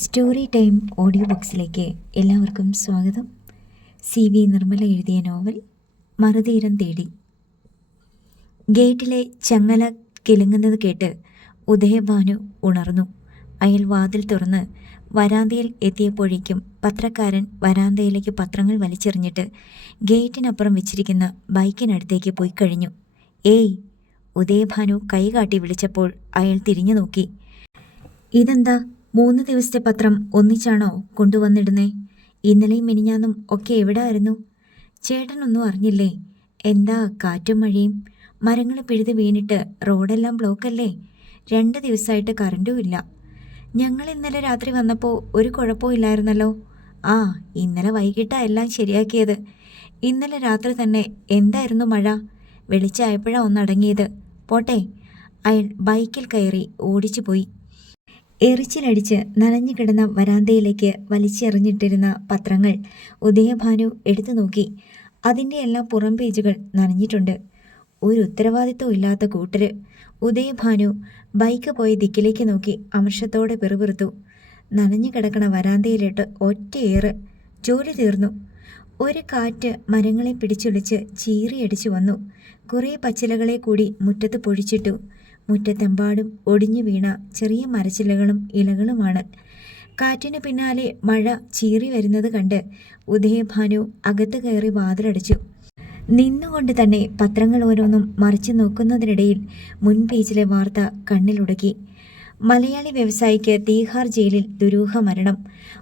Story time audio ബുക്സിലേക്ക് എല്ലാവർക്കും സ്വാഗതം. C V Nirmala എഴുതിയ നോവൽ മറുതീരം തേടി. ഗേറ്റിലെ ചങ്ങല കിലുങ്ങുന്നത് കേട്ട് ഉദയഭാനു ഉണർന്നു. അയാൾ വാതിൽ തുറന്ന് വരാന്തയിൽ എത്തിയപ്പോഴേക്കും പത്രക്കാരൻ വരാന്തയിലേക്ക് പത്രങ്ങൾ വലിച്ചെറിഞ്ഞിട്ട് ഗേറ്റിനപ്പുറം വെച്ചിരിക്കുന്ന ബൈക്കിനടുത്തേക്ക് പോയി കഴിഞ്ഞു. ഏയ് ഉദയഭാനു കൈകാട്ടി വിളിച്ചപ്പോൾ അയാൾ തിരിഞ്ഞു നോക്കി ഇതെന്താ? മൂന്ന് ദിവസത്തെ പത്രം ഒന്നിച്ചാണോ കൊണ്ടുവന്നിടുന്നേ? ഇന്നലെയും മിനിഞ്ഞാന്നും ഒക്കെ എവിടെ ആയിരുന്നു ചേട്ടനൊന്നും അറിഞ്ഞില്ലേ? എന്താ കാറ്റും മഴയും? മരങ്ങൾ പിഴുത് വീണിട്ട് റോഡെല്ലാം ബ്ലോക്കല്ലേ? രണ്ട് ദിവസമായിട്ട് കറണ്ടും ഇല്ല. ഞങ്ങൾ ഇന്നലെ രാത്രി വന്നപ്പോൾ ഒരു കുഴപ്പവും ഇല്ലായിരുന്നല്ലോ. ആ ഇന്നലെ വൈകിട്ടാ എല്ലാം ശരിയാക്കിയത്. ഇന്നലെ രാത്രി തന്നെ എന്തായിരുന്നു മഴ? വെളിച്ചായപ്പോഴാണ് ഒന്നടങ്ങിയത്. പോട്ടെ അയാൾ ബൈക്കിൽ കയറി ഓടിച്ചു പോയി എറിച്ചിലടിച്ച് നനഞ്ഞു കിടന്ന വരാന്തയിലേക്ക് വലിച്ചെറിഞ്ഞിട്ടിരുന്ന പത്രങ്ങൾ ഉദയഭാനു എടുത്തു നോക്കി. അതിന്റെ എല്ലാ പുറം പേജുകൾ നനഞ്ഞിട്ടുണ്ട്. ഒരു ഉത്തരവാദിത്വം ഇല്ലാത്ത കൂട്ടര്. ഉദയഭാനു ബൈക്ക് പോയി ദിക്കിലേക്ക് നോക്കി അമർഷത്തോടെ പിറുപിറുത്തു. നനഞ്ഞു കിടക്കണ വരാന്തയിലിട്ട് ഒറ്റയേറ് ജോലി തീർന്നു. ഒരു കാറ്റ് മരങ്ങളെ പിടിച്ചൊളിച്ച് ചീറിയടിച്ചു വന്നു. കുറേ പച്ചിലകളെ കൂടി മുറ്റത്ത് പൊഴിച്ചിട്ടു. മുറ്റത്തെമ്പാടും ഒടിഞ്ഞു വീണ ചെറിയ മരച്ചില്ലകളും ഇലകളുമാണ്. കാറ്റിന് പിന്നാലെ മഴ ചീറി വരുന്നത് കണ്ട് ഉദയഭാനു അകത്ത് കയറി വാതിലടിച്ചു. നിന്നുകൊണ്ട് തന്നെ പത്രങ്ങൾ ഓരോന്നും മറിച്ചു നോക്കുന്നതിനിടയിൽ മുൻ പേജിലെ വാർത്ത കണ്ണിലുടക്കി. മലയാളി വ്യവസായിക്ക് തീഹാർ ജയിലിൽ ദുരൂഹ മരണം.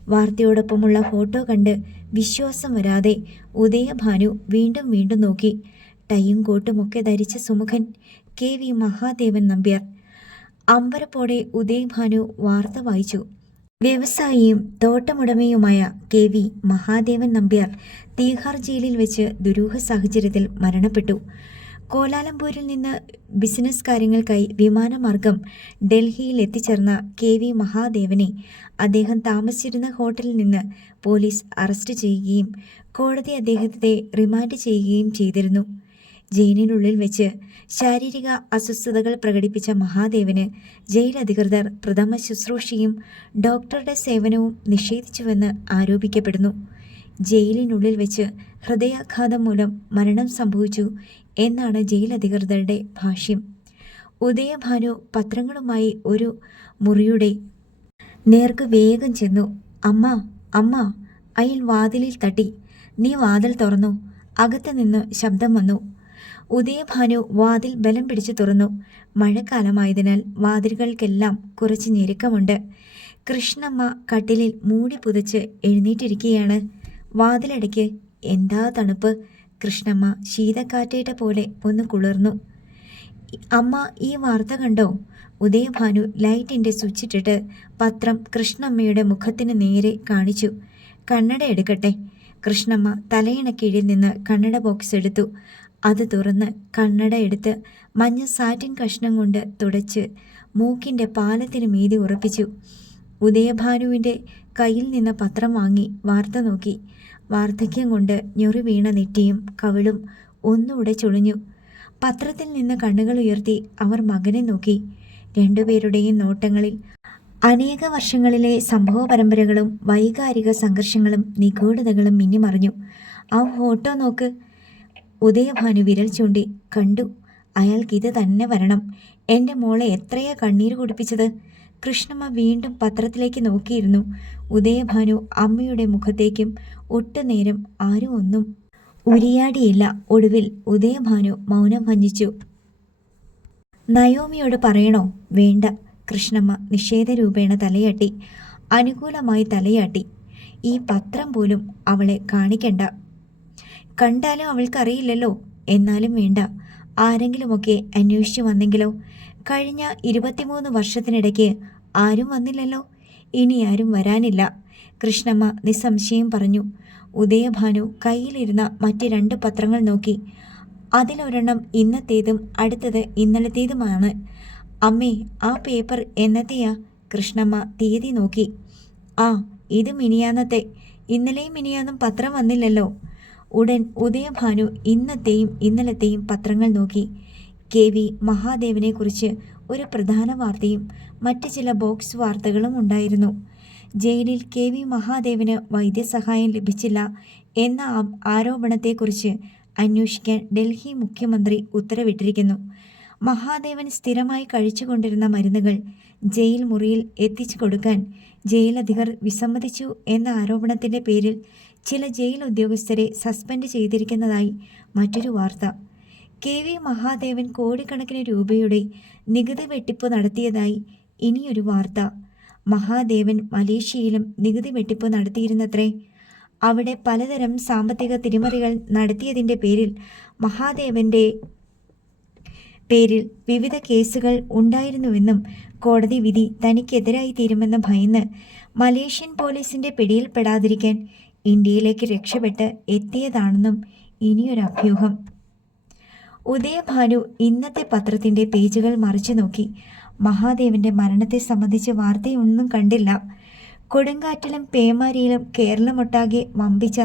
വാർത്തയോടൊപ്പമുള്ള ഫോട്ടോ കണ്ട് വിശ്വാസം വരാതെ ഉദയഭാനു വീണ്ടും വീണ്ടും നോക്കി. ടൈയും കോട്ടുമൊക്കെ ധരിച്ച സുമുഖൻ കെ വി മഹാദേവൻ നമ്പ്യാർ. അമ്പരപ്പോടെ ഉദയഭാനു വാർത്ത വായിച്ചു. വ്യവസായിയും തോട്ടമുടമയുമായ കെ വി മഹാദേവൻ നമ്പ്യാർ തീഹാർ ജയിലിൽ വെച്ച് ദുരൂഹ സാഹചര്യത്തിൽ മരണപ്പെട്ടു. കോലാലംപൂരിൽ നിന്ന് ബിസിനസ് കാര്യങ്ങൾക്കായി വിമാനമാർഗം ഡൽഹിയിൽ എത്തിച്ചേർന്ന കെ വി മഹാദേവനെ അദ്ദേഹം താമസിച്ചിരുന്ന ഹോട്ടലിൽ നിന്ന് പോലീസ് അറസ്റ്റ് ചെയ്യുകയും കോടതി അദ്ദേഹത്തെ റിമാൻഡ് ചെയ്യുകയും ചെയ്തിരുന്നു. ജയിലിനുള്ളിൽ വെച്ച് ശാരീരിക അസ്വസ്ഥതകൾ പ്രകടിപ്പിച്ച മഹാദേവന് ജയിൽ അധികൃതർ പ്രഥമ ശുശ്രൂഷയും ഡോക്ടറുടെ സേവനവും നിഷേധിച്ചുവെന്ന് ആരോപിക്കപ്പെടുന്നു. ജയിലിനുള്ളിൽ വെച്ച് ഹൃദയാഘാതം മൂലം മരണം സംഭവിച്ചു എന്നാണ് ജയിൽ അധികൃതരുടെ ഭാഷ്യം. ഉദയഭാനു പത്രങ്ങളുമായി ഒരു മുറിയുടെ നേർക്ക് വേഗം ചെന്നു. അമ്മ അമ്മ അയാൾ വാതിലിൽ തട്ടി. നീ വാതിൽ തുറന്നു. അകത്ത് നിന്ന് ശബ്ദം വന്നു. ഉദയഭാനു വാതിൽ ബലം പിടിച്ചു തുറന്നു. മഴക്കാലമായതിനാൽ വാതിലുകൾക്കെല്ലാം കുറച്ച് ഞെരുക്കമുണ്ട്. കൃഷ്ണമ്മ കട്ടിലിൽ മൂടി പുതച്ച് എഴുന്നേറ്റിരിക്കുകയാണ്. വാതിലടയ്ക്ക് എന്താ തണുപ്പ്? കൃഷ്ണമ്മ ശീതക്കാറ്റേറ്റ പോലെ ഒന്ന് കുളിർന്നു. അമ്മ ഈ വാർത്ത കണ്ടോ? ഉദയഭാനു ലൈറ്റിന്റെ സ്വിച്ചിട്ടിട്ട് പത്രം കൃഷ്ണമ്മയുടെ മുഖത്തിന് നേരെ കാണിച്ചു. കണ്ണട എടുക്കട്ടെ. കൃഷ്ണമ്മ തലയിണക്കീഴിൽ നിന്ന് കണ്ണട ബോക്സ് എടുത്തു. അത് തുറന്ന് കണ്ണട എടുത്ത് മഞ്ഞ സാറ്റിൻ കഷ്ണം കൊണ്ട് തുടച്ച് മൂക്കിന്റെ പാലത്തിന് മീതി ഉറപ്പിച്ചു. ഉദയഭാനുവിന്റെ കയ്യിൽ നിന്ന് പത്രം വാങ്ങി വാർത്ത നോക്കി. വാർദ്ധക്യം കൊണ്ട് ഞൊറി വീണ നെറ്റിയും കവിളും ഒന്നുകൂടെ ചുളിഞ്ഞു. പത്രത്തിൽ നിന്ന് കണ്ണുകൾ ഉയർത്തി അവർ മകനെ നോക്കി. രണ്ടുപേരുടെയും നോട്ടങ്ങളിൽ അനേക വർഷങ്ങളിലെ സംഭവ പരമ്പരകളും വൈകാരിക സംഘർഷങ്ങളും നിഗൂഢതകളും മിന്നിമറിഞ്ഞു. ആ ഫോട്ടോ നോക്ക് ഉദയഭാനു വിരൽ ചൂണ്ടി കണ്ടു അയാൾക്കിത് തന്നെ വരണം. എന്റെ മോളെ എത്രയാ കണ്ണീര് കുടിപ്പിച്ചത്? കൃഷ്ണമ്മ വീണ്ടും പത്രത്തിലേക്ക് നോക്കിയിരുന്നു. ഉദയഭാനു അമ്മയുടെ മുഖത്തേക്കും ഒട്ടുനേരം ആരും ഒന്നും ഉരിയാടിയില്ല. ഒടുവിൽ ഉദയഭാനു മൗനം ഭഞ്ജിച്ചു. നയോമിയോട് പറയണോ? വേണ്ട കൃഷ്ണമ്മ നിഷേധരൂപേണ തലയാട്ടി. അനുകൂലമായി തലയാട്ടി. ഈ പത്രം പോലും അവളെ കാണിക്കണ്ട. കണ്ടാലും അവൾക്കറിയില്ലല്ലോ. എന്നാലും വേണ്ട. ആരെങ്കിലുമൊക്കെ അന്വേഷിച്ചു വന്നെങ്കിലോ? കഴിഞ്ഞ ഇരുപത്തിമൂന്ന് വർഷത്തിനിടയ്ക്ക് ആരും വന്നില്ലല്ലോ. ഇനി ആരും വരാനില്ല. കൃഷ്ണമ്മ നിസ്സംശയം പറഞ്ഞു. ഉദയഭാനു കയ്യിലിരുന്ന മറ്റ് രണ്ട് പത്രങ്ങൾ നോക്കി. അതിലൊരെണ്ണം ഇന്നത്തേതും അടുത്തത് ഇന്നലത്തേതുമാണ്. അമ്മേ ആ പേപ്പർ എന്നത്തെയാ? കൃഷ്ണമ്മ തീയതി നോക്കി. ആ ഇത് മിനിയാന്നത്തെ. ഇന്നലെയും മിനിയാന്നും പത്രം വന്നില്ലല്ലോ. ഉടൻ ഉദയഭാനു ഇന്നത്തെയും ഇന്നലത്തെയും പത്രങ്ങൾ നോക്കി. കെ. വി. മഹാദേവനെക്കുറിച്ച് ഒരു പ്രധാന വാർത്തയും മറ്റ് ചില ബോക്സ് വാർത്തകളും ഉണ്ടായിരുന്നു. ജയിലിൽ കെ. വി. മഹാദേവന് വൈദ്യസഹായം ലഭിച്ചില്ല എന്ന ആരോപണത്തെക്കുറിച്ച് അന്വേഷിക്കാൻ ഡൽഹി മുഖ്യമന്ത്രി ഉത്തരവിട്ടിരിക്കുന്നു. മഹാദേവൻ സ്ഥിരമായി കഴിച്ചുകൊണ്ടിരുന്ന മരുന്നുകൾ ജയിൽ മുറിയിൽ എത്തിച്ചു കൊടുക്കാൻ ജയിലധികർ വിസമ്മതിച്ചു എന്ന ആരോപണത്തിന്റെ പേരിൽ ചില ജയിൽ ഉദ്യോഗസ്ഥരെ സസ്പെൻഡ് ചെയ്തിരിക്കുന്നതായി മറ്റൊരു വാർത്ത. കെ വി മഹാദേവൻ കോടിക്കണക്കിന് രൂപയുടെ നികുതി വെട്ടിപ്പ് നടത്തിയതായി ഇനിയൊരു വാർത്ത. മഹാദേവൻ മലേഷ്യയിലും നികുതി വെട്ടിപ്പ് നടത്തിയിരുന്നത്രേ. അവിടെ പലതരം സാമ്പത്തിക തിരിമറികൾ നടത്തിയതിന്റെ പേരിൽ മഹാദേവന്റെ പേരിൽ വിവിധ കേസുകൾ ഉണ്ടായിരുന്നുവെന്നും കോടതി വിധി തനിക്കെതിരായി തീരുമെന്ന് ഭയന്ന് മലേഷ്യൻ പോലീസിന്റെ പിടിയിൽപ്പെടാതിരിക്കാൻ ഇന്ത്യയിലേക്ക് രക്ഷപ്പെട്ട് എത്തിയതാണെന്നും ഇനിയൊരു അഭ്യൂഹം. ഉദയഭാനു ഇന്നത്തെ പത്രത്തിന്റെ പേജുകൾ മറിച്ചു നോക്കി. മഹാദേവന്റെ മരണത്തെ സംബന്ധിച്ച് വാർത്തയൊന്നും കണ്ടില്ല. കൊടുങ്കാറ്റിലും പേമാരിയിലും കേരളമൊട്ടാകെ വമ്പിച്ച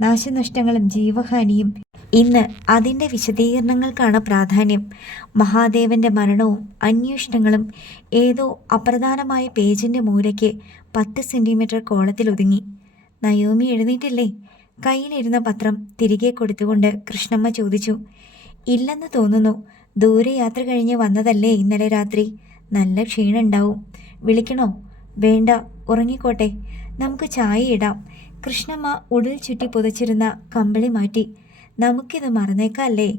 നാശനഷ്ടങ്ങളും ജീവഹാനിയും. ഇന്ന് അതിന്റെ വിശദീകരണങ്ങൾക്കാണ് പ്രാധാന്യം. മഹാദേവന്റെ മരണവും അന്വേഷണങ്ങളും ഏതോ അപ്രധാനമായ പേജിന്റെ മൂലയ്ക്ക് പത്ത് സെന്റിമീറ്റർ കോളത്തിൽ ഒതുങ്ങി നയോമി എഴുന്നേറ്റില്ലേ? കയ്യിലിരുന്ന പത്രം തിരികെ കൊടുത്തുകൊണ്ട് കൃഷ്ണമ്മ ചോദിച്ചു ഇല്ലെന്ന് തോന്നുന്നു. ദൂരയാത്ര കഴിഞ്ഞ് വന്നതല്ലേ ഇന്നലെ രാത്രി? നല്ല ക്ഷീണുണ്ടാവും. വിളിക്കണോ? വേണ്ട ഉറങ്ങിക്കോട്ടെ. നമുക്ക് ചായ ഇടാം. കൃഷ്ണമ്മ ഉടൽ ചുറ്റി പുതച്ചിരുന്ന കമ്പിളി മാറ്റി നമുക്കിത് മറന്നേക്കല്ലേ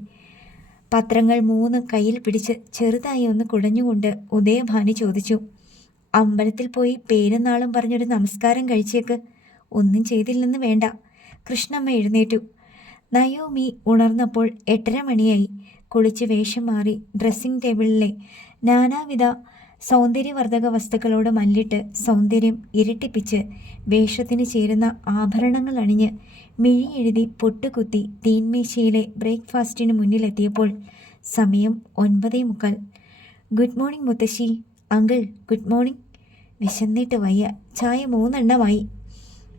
പത്രങ്ങൾ മൂന്ന് കയ്യിൽ പിടിച്ച് ചെറുതായി ഒന്ന് കുടഞ്ഞുകൊണ്ട് ഉദയഭാനി ചോദിച്ചു അമ്പലത്തിൽ പോയി പേരും നാളും പറഞ്ഞൊരു നമസ്കാരം കഴിച്ചേക്ക്. ഒന്നും ചെയ്തില്ലെന്ന് വേണ്ട. കൃഷ്ണമ്മ എഴുന്നേറ്റു. നയോമി ഉണർന്നപ്പോൾ എട്ടര മണിയായി. കുളിച്ച് വേഷം മാറി ഡ്രസ്സിംഗ് ടേബിളിലെ നാനാവിധ സൗന്ദര്യവർദ്ധക വസ്തുക്കളോട് മല്ലിട്ട് സൗന്ദര്യം ഇരട്ടിപ്പിച്ച് വേഷത്തിന് ചേരുന്ന ആഭരണങ്ങൾ അണിഞ്ഞ് മിഴിയെഴുതി പൊട്ടുകുത്തി തീൻമേശയിലെ ബ്രേക്ക്ഫാസ്റ്റിന് മുന്നിലെത്തിയപ്പോൾ സമയം ഒൻപതേ മുക്കാൽ. ഗുഡ് മോർണിംഗ് മുത്തശ്ശി. Uncle good morning. വിശന്നിട്ട് വയ്യ. ചായ മൂന്നെണ്ണമായി.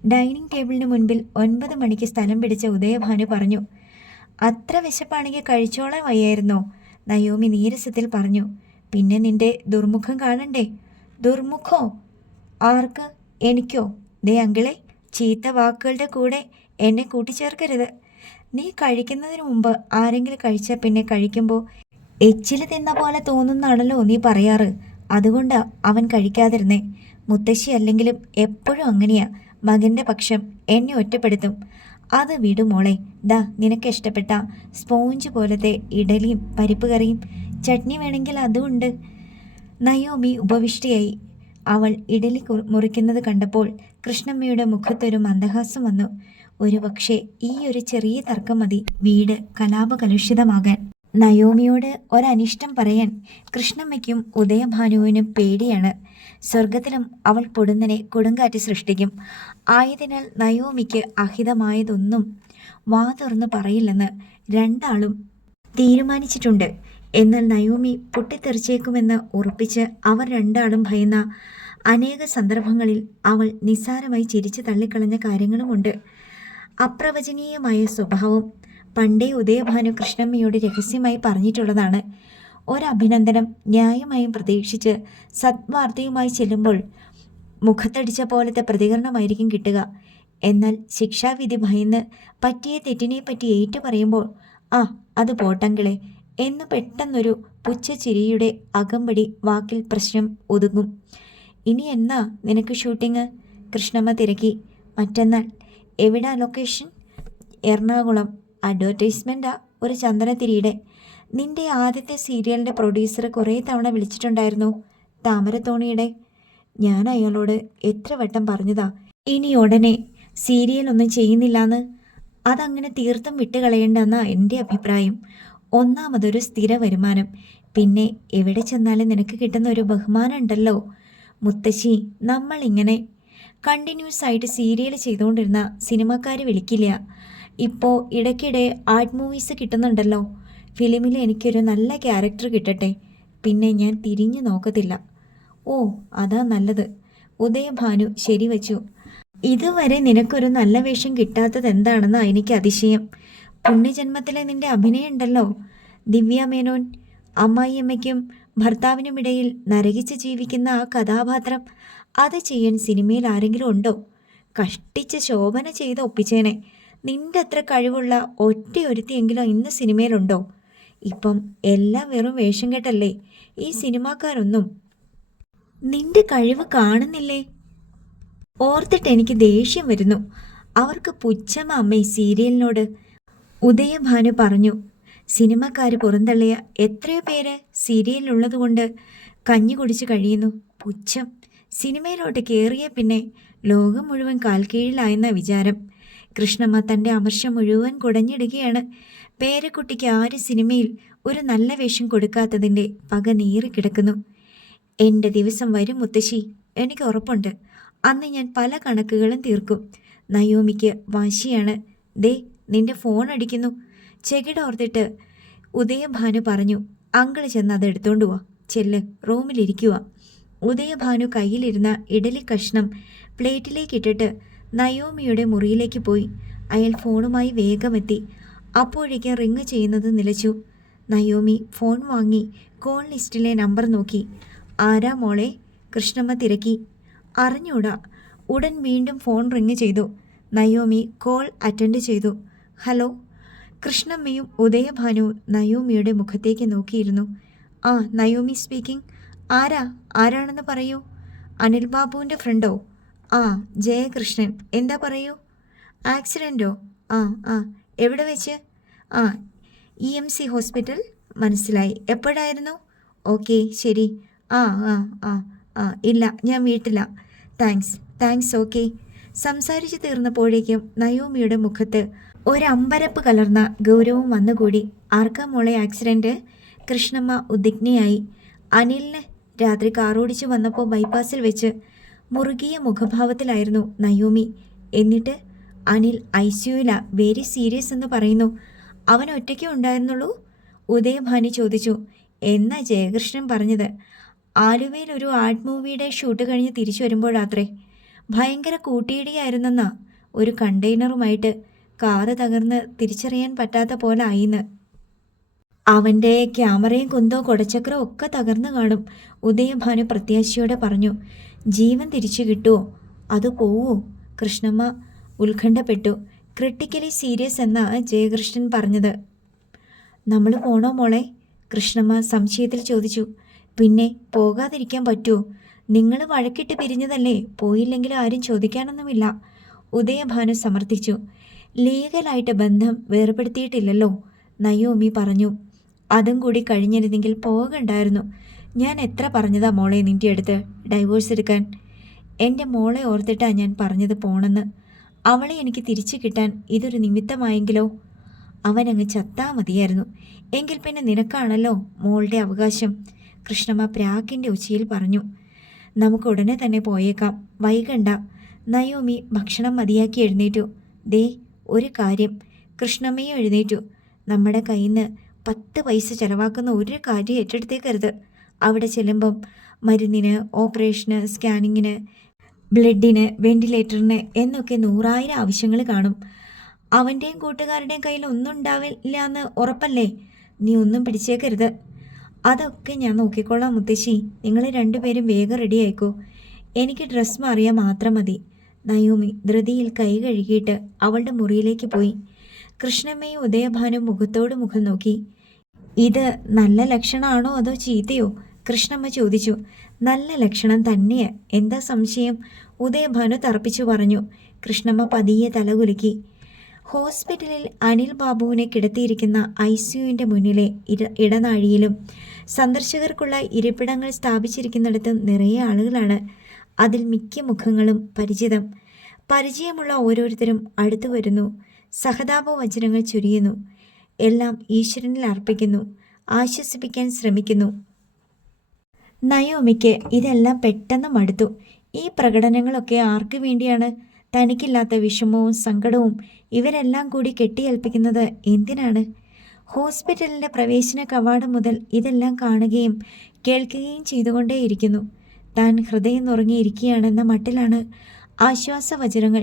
ഡൈനിങ് ടേബിളിന് മുൻപിൽ ഒൻപത് മണിക്ക് സ്ഥലം പിടിച്ച ഉദയഭാനു പറഞ്ഞു അത്ര വിശപ്പാണെങ്കിൽ കഴിച്ചോളാൻ വയ്യായിരുന്നോ? നയോമി നീരസത്തിൽ പറഞ്ഞു പിന്നെ നിന്റെ ദുർമുഖം കാണണ്ടേ? ദുർമുഖോ? ആർക്ക്? എനിക്കോ? ദേ അങ്കിളെ ചീത്ത വാക്കുകളുടെ കൂടെ എന്നെ കൂട്ടിച്ചേർക്കരുത്. നീ കഴിക്കുന്നതിന് മുമ്പ് ആരെങ്കിലും കഴിച്ചാൽ പിന്നെ കഴിക്കുമ്പോൾ എച്ചിൽ തിന്ന പോലെ തോന്നുന്നാണല്ലോ നീ പറയാറ്. അതുകൊണ്ട് അവൻ കഴിക്കാതിരുന്നേ. മുത്തശ്ശി അല്ലെങ്കിലും എപ്പോഴും അങ്ങനെയാ. മകന്റെ പക്ഷം എന്നെ ഒറ്റപ്പെടുത്തും. അത് വിടു മോളെ. ദാ നിനക്ക് ഇഷ്ടപ്പെട്ട സ്പോഞ്ച് പോലത്തെ ഇഡലിയും പരിപ്പ് കറിയും ചട്നി വേണമെങ്കിൽ അതുമുണ്ട് നയോമി ഉപവിഷ്ടിയായി. അവൾ ഇഡലി മുറിക്കുന്നത് കണ്ടപ്പോൾ കൃഷ്ണമ്മയുടെ മുഖത്തൊരു മന്ദഹാസം വന്നു. ഒരു പക്ഷേ ഈ ഒരു ചെറിയ തർക്കം മതി. വീട് കലാപകലുഷിതമാകാൻ. നയോമിയോട് ഒരനിഷ്ടം പറയാൻ കൃഷ്ണമ്മയ്ക്കും ഉദയഭാനുവിനും പേടിയാണ്. സ്വർഗത്തിലും അവൾ പൊടുന്നനെ കൊടുങ്കാറ്റ് സൃഷ്ടിക്കും. ആയതിനാൽ നയോമിക്ക് അഹിതമായതൊന്നും വാ തുറന്ന് പറയില്ലെന്ന് രണ്ടാളും തീരുമാനിച്ചിട്ടുണ്ട്. എന്നാൽ നയോമി പൊട്ടിത്തെറിച്ചേക്കുമെന്ന് ഉറപ്പിച്ച് അവർ രണ്ടാളും ഭയന്ന അനേക സന്ദർഭങ്ങളിൽ അവൾ നിസ്സാരമായി ചിരിച്ചു തള്ളിക്കളഞ്ഞ കാര്യങ്ങളുമുണ്ട്. അപ്രവചനീയമായ സ്വഭാവം പണ്ടേ ഉദയഭാനു കൃഷ്ണമ്മയോട് രഹസ്യമായി പറഞ്ഞിട്ടുള്ളതാണ്. ഒരഭിനന്ദനം ന്യായമായും പ്രതീക്ഷിച്ച് സദ്വാർത്തയുമായി ചെല്ലുമ്പോൾ മുഖത്തടിച്ച പോലത്തെ പ്രതികരണമായിരിക്കും കിട്ടുക. എന്നാൽ ശിക്ഷാവിധി ഭയന്ന് പറ്റിയ തെറ്റിനെ പറ്റി ഏറ്റു പറയുമ്പോൾ ആ അത് പോട്ടങ്കിളെ എന്ന് പെട്ടെന്നൊരു പുച്ഛചിരിയുടെ അകമ്പടി വാക്കിൽ പ്രശ്നം ഒതുങ്ങും. ഇനി എന്നാ നിനക്ക് ഷൂട്ടിങ്? കൃഷ്ണമ്മ തിരക്കി. മറ്റന്നാൾ. എവിടാ ലൊക്കേഷൻ? എറണാകുളം. അഡ്വർടൈസ്മെന്റാ ഒരു ചന്ദനത്തിരിയുടെ. നിന്റെ ആദ്യത്തെ സീരിയലിന്റെ പ്രൊഡ്യൂസർ കുറേ തവണ വിളിച്ചിട്ടുണ്ടായിരുന്നു താമരത്തോണിയുടെ ഞാൻ അയാളോട് എത്ര വട്ടം പറഞ്ഞതാ ഇനി ഉടനെ സീരിയൽ ഒന്നും ചെയ്യുന്നില്ലാന്ന്. അതങ്ങനെ തീർത്തും വിട്ടുകളയേണ്ടെന്നാ എന്റെ അഭിപ്രായം. ഒന്നാമതൊരു സ്ഥിര വരുമാനം പിന്നെ എവിടെ ചെന്നാലും നിനക്ക് കിട്ടുന്ന ഒരു ബഹുമാനം ഉണ്ടല്ലോ. മുത്തശ്ശി നമ്മളിങ്ങനെ കണ്ടിന്യൂസ് ആയിട്ട് സീരിയൽ ചെയ്തുകൊണ്ടിരുന്ന സിനിമക്കാർ വിളിക്കില്ല. ഇപ്പോൾ ഇടയ്ക്കിടെ ആർട്ട് മൂവീസ് കിട്ടുന്നുണ്ടല്ലോ ഫിലിമിൽ എനിക്കൊരു നല്ല ക്യാരക്ടർ കിട്ടട്ടെ. പിന്നെ ഞാൻ തിരിഞ്ഞു നോക്കത്തില്ല. ഓ അതാ നല്ലത്. ഉദയഭാനു ശരിവച്ചു ഇതുവരെ നിനക്കൊരു നല്ല വേഷം കിട്ടാത്തത് എന്താണെന്ന് എനിക്ക് അതിശയം. പുണ്യജന്മത്തിലെ നിന്റെ അഭിനയം ഉണ്ടല്ലോ. ദിവ്യ മേനോൻ അമ്മായിയമ്മയ്ക്കും ഭർത്താവിനുമിടയിൽ നരകിച്ച് ജീവിക്കുന്ന ആ കഥാപാത്രം അത് ചെയ്യാൻ സിനിമയിൽ ആരെങ്കിലും ഉണ്ടോ? കഷ്ടിച്ച് ശോഭന ചെയ്ത് ഒപ്പിച്ചേനെ. നിന്റെ അത്ര കഴിവുള്ള ഒറ്റയൊരുത്തിയെങ്കിലും ഇന്ന് സിനിമയിലുണ്ടോ? ഇപ്പം എല്ലാം വെറും വേഷം കെട്ടല്ലേ? ഈ സിനിമാക്കാരൊന്നും നിന്റെ കഴിവ് കാണുന്നില്ലേ? ഓർത്തിട്ട് എനിക്ക് ദേഷ്യം വരുന്നു. അവർക്ക് പുച്ഛമ അമ്മ ഈ സീരിയലിനോട്. ഉദയഭാനു പറഞ്ഞു സിനിമക്കാർ പുറന്തള്ളിയ എത്രയോ പേര് സീരിയലിലുള്ളതുകൊണ്ട് കഞ്ഞി കുടിച്ച് കഴിയുന്നു. പുച്ഛം. സിനിമയിലോട്ട് കയറിയ പിന്നെ ലോകം മുഴുവൻ കാൽക്കീഴിലായെന്ന വിചാരം. കൃഷ്ണമ്മ തന്റെ അമർഷം മുഴുവൻ കുടഞ്ഞിടുകയാണ്. പേരക്കുട്ടിക്ക് ആര് സിനിമയിൽ ഒരു നല്ല വേഷം കൊടുക്കാത്തതിന്റെ പക നീറിക്കിടക്കുന്നു എന്റെ ദിവസം വരും മുത്തശ്ശി എനിക്ക് ഉറപ്പുണ്ട്. അന്ന് ഞാൻ പല കണക്കുകളും തീർക്കും. നയോമിക്ക് വാശിയാണ്. ദേ നിന്റെ ഫോൺ അടിക്കുന്നു. ചെകിട ഓർത്തിട്ട് ഉദയഭാനു പറഞ്ഞു അങ്കിൾ ചെന്ന് അത് എടുത്തോണ്ട് പോവാ ചെല്ല് റൂമിലിരിക്കുക ഉദയഭാനു കയ്യിലിരുന്ന ഇഡലി കഷ്ണം പ്ലേറ്റിലേക്കിട്ടിട്ട് നയോമിയുടെ മുറിയിലേക്ക് പോയി. അയാൾ ഫോണുമായി വേഗമെത്തി. അപ്പോഴേക്ക് റിങ് ചെയ്യുന്നത് നിലച്ചു. നയോമി ഫോൺ വാങ്ങി കോൾ ലിസ്റ്റിലെ നമ്പർ നോക്കി. ആരാ മോളെ? കൃഷ്ണമ്മ തിരക്കി. അറിഞ്ഞൂടാ. ഉടൻ വീണ്ടും ഫോൺ റിങ് ചെയ്തു. നയോമി കോൾ അറ്റൻഡ് ചെയ്തു. ഹലോ. കൃഷ്ണമ്മയും ഉദയഭാനുവും നയോമിയുടെ മുഖത്തേക്ക് നോക്കിയിരുന്നു. ആ നയോമി സ്പീക്കിംഗ്. ആരാ? ആരാണെന്ന് പറയൂ. അനിൽ ബാബുവിന്റെ ഫ്രണ്ടോ? ആ ജയകൃഷ്ണൻ. എന്താ പറയൂ? ആക്സിഡന്റോ? ആ ആ. എവിടെ വെച്ച്? ആ ഇ എം സി ഹോസ്പിറ്റൽ മനസ്സിലായി. എപ്പോഴായിരുന്നു? ഓക്കെ ശരി. ആ ആ ആ ആ ഇല്ല ഞാൻ വീട്ടില. Thanks thanks okay. സംസാരിച്ചു തീർന്നപ്പോഴേക്കും നയോമിയുടെ മുഖത്ത് ഒരമ്പരപ്പ് കലർന്ന ഗൗരവം വന്നുകൂടി. ആർക്കാ മോളെ ആക്സിഡന്റ് കൃഷ്ണമ്മ ഉദ്വിഗ്നയായി. അനിലിന് രാത്രി കാറോടിച്ച് വന്നപ്പോൾ ബൈപ്പാസിൽ വെച്ച് മുറുകിയ മുഖഭാവത്തിലായിരുന്നു നയോമി. എന്നിട്ട് അനിൽ ഐ സിയുല വെരി സീരിയസ് എന്ന് പറയുന്നു. അവൻ ഒറ്റയ്ക്കേ ഉണ്ടായിരുന്നുള്ളൂ? ഉദയഭാനി ചോദിച്ചു. എന്നാ ജയകൃഷ്ണൻ പറഞ്ഞത്? ആലുവയിൽ ഒരു ആർട്ട് മൂവിയുടെ ഷൂട്ട് കഴിഞ്ഞ് തിരിച്ചു വരുമ്പോഴാത്രേ ഭയങ്കര കൂട്ടിയിടിയായിരുന്നെന്നാ. ഒരു കണ്ടെയ്നറുമായിട്ട് കാറ് തകർന്ന് തിരിച്ചറിയാൻ പറ്റാത്ത പോലെ ആയിന്ന് അവന്റെ ക്യാമറയും കുന്തോ കൊടച്ചക്രവും ഒക്കെ തകർന്നു കാണും. ഉദയഭാനു പ്രത്യാശയോടെ പറഞ്ഞു ജീവൻ തിരിച്ചു കിട്ടുമോ അത് പോവോ? കൃഷ്ണമ്മ ഉത്കണ്ഠപ്പെട്ടു. ക്രിട്ടിക്കലി സീരിയസ് എന്ന ജയകൃഷ്ണൻ പറഞ്ഞത്? നമ്മൾ പോണോ മോളെ? കൃഷ്ണമ്മ സംശയത്തിൽ ചോദിച്ചു. പിന്നെ പോകാതിരിക്കാൻ പറ്റുമോ നിങ്ങൾ വഴക്കിട്ട് പിരിഞ്ഞതല്ലേ? പോയില്ലെങ്കിൽ ആരും ചോദിക്കാനൊന്നുമില്ല. ഉദയഭാനു സമർത്ഥിച്ചു. ലീഗലായിട്ട് ബന്ധം വേർപെടുത്തിയിട്ടില്ലല്ലോ? നയോമി പറഞ്ഞു. അതും കൂടി കഴിഞ്ഞിരുന്നെങ്കിൽ പോകണ്ടായിരുന്നു. ഞാൻ എത്ര പറഞ്ഞതാ മോളെ നിന്റെ അടുത്ത്? ഡൈവോഴ്സ് എടുക്കാൻ? എന്റെ മോളെ ഓർത്തിട്ടാണ് ഞാൻ പറഞ്ഞത് പോണെന്ന്. അവളെ എനിക്ക് തിരിച്ചു കിട്ടാൻ ഇതൊരു നിമിത്തമായെങ്കിലോ? അവനങ്ങ് ചത്താ മതിയായിരുന്നു. എങ്കിൽ പിന്നെ നിനക്കാണല്ലോ മോളുടെ അവകാശം. കൃഷ്ണമ്മ പ്രാക്കിന്റെ ഉച്ചയിൽ പറഞ്ഞു. നമുക്ക് ഉടനെ തന്നെ പോയേക്കാം. വൈകണ്ട. നയോമി ഭക്ഷണം മതിയാക്കി എഴുന്നേറ്റു. ദേ ഒരു കാര്യം. കൃഷ്ണമ്മയും എഴുന്നേറ്റു. നമ്മുടെ കയ്യിൽ നിന്ന് പത്ത് പൈസ ചിലവാക്കുന്ന ഒരു കാര്യം ഏറ്റെടുത്തേക്കരുത്. അവിടെ ചെല്ലുമ്പം മരുന്നിന് ഓപ്പറേഷന് സ്കാനിങ്ങിന് ബ്ലഡിന് വെന്റിലേറ്ററിന് എന്നൊക്കെ നൂറായിരം ആവശ്യങ്ങൾ കാണും. അവന്റെയും കൂട്ടുകാരുടെയും കയ്യിൽ ഒന്നും ഉണ്ടാവില്ല എന്ന് ഉറപ്പല്ലേ? നീ ഒന്നും പിടിച്ചേക്കരുത്. അതൊക്കെ ഞാൻ നോക്കിക്കോളാം മുത്തശ്ശി. നിങ്ങൾ രണ്ടുപേരും വേഗം റെഡി ആയിക്കോ. എനിക്ക് ഡ്രസ്സ് മാറിയാൽ മാത്രം മതി. നയോമി ധൃതിയിൽ കൈ കഴുകിയിട്ട് അവളുടെ മുറിയിലേക്ക് പോയി. കൃഷ്ണമ്മയും ഉദയഭാനും മുഖത്തോട് മുഖം നോക്കി. ഇത് നല്ല ലക്ഷണമാണോ അതോ ചീത്തയോ? കൃഷ്ണമ്മ ചോദിച്ചു. നല്ല ലക്ഷണം തന്നെയാ. എന്താ സംശയം? ഉദയഭാനു തറപ്പിച്ചു പറഞ്ഞു. കൃഷ്ണമ്മ പതിയെ തലകുലുക്കി. ഹോസ്പിറ്റലിൽ അനിൽ ബാബുവിനെ കിടത്തിയിരിക്കുന്ന ഐ സിയുവിന്റെ മുന്നിലെ ഇട ഇടനാഴിയിലും സന്ദർശകർക്കുള്ള ഇരിപ്പിടങ്ങൾ സ്ഥാപിച്ചിരിക്കുന്നിടത്തും നിറയെ ആളുകളാണ്. അതിൽ മിക്ക മുഖങ്ങളും പരിചിതം. പരിചയമുള്ള ഓരോരുത്തരും അടുത്തു വരുന്നു. സഹതാപ വചനങ്ങൾ ചുരിയുന്നു. എല്ലാം ഈശ്വരനിൽ അർപ്പിക്കുന്നു. ആശ്വസിപ്പിക്കാൻ ശ്രമിക്കുന്നു. നയോമിക്ക് ഇതെല്ലാം പെട്ടെന്ന് മടുത്തു. ഈ പ്രകടനങ്ങളൊക്കെ ആർക്കു വേണ്ടിയാണ്? തനിക്കില്ലാത്ത വിഷമവും സങ്കടവും ഇവരെല്ലാം കൂടി കെട്ടിയേൽപ്പിക്കുന്നത് എന്തിനാണ്? ഹോസ്പിറ്റലിന്റെ പ്രവേശന കവാടം മുതൽ ഇതെല്ലാം കാണുകയും കേൾക്കുകയും ചെയ്തുകൊണ്ടേയിരിക്കുന്നു. താൻ ഹൃദയം നുറങ്ങിയിരിക്കുകയാണെന്ന മട്ടിലാണ് ആശ്വാസവചനങ്ങൾ.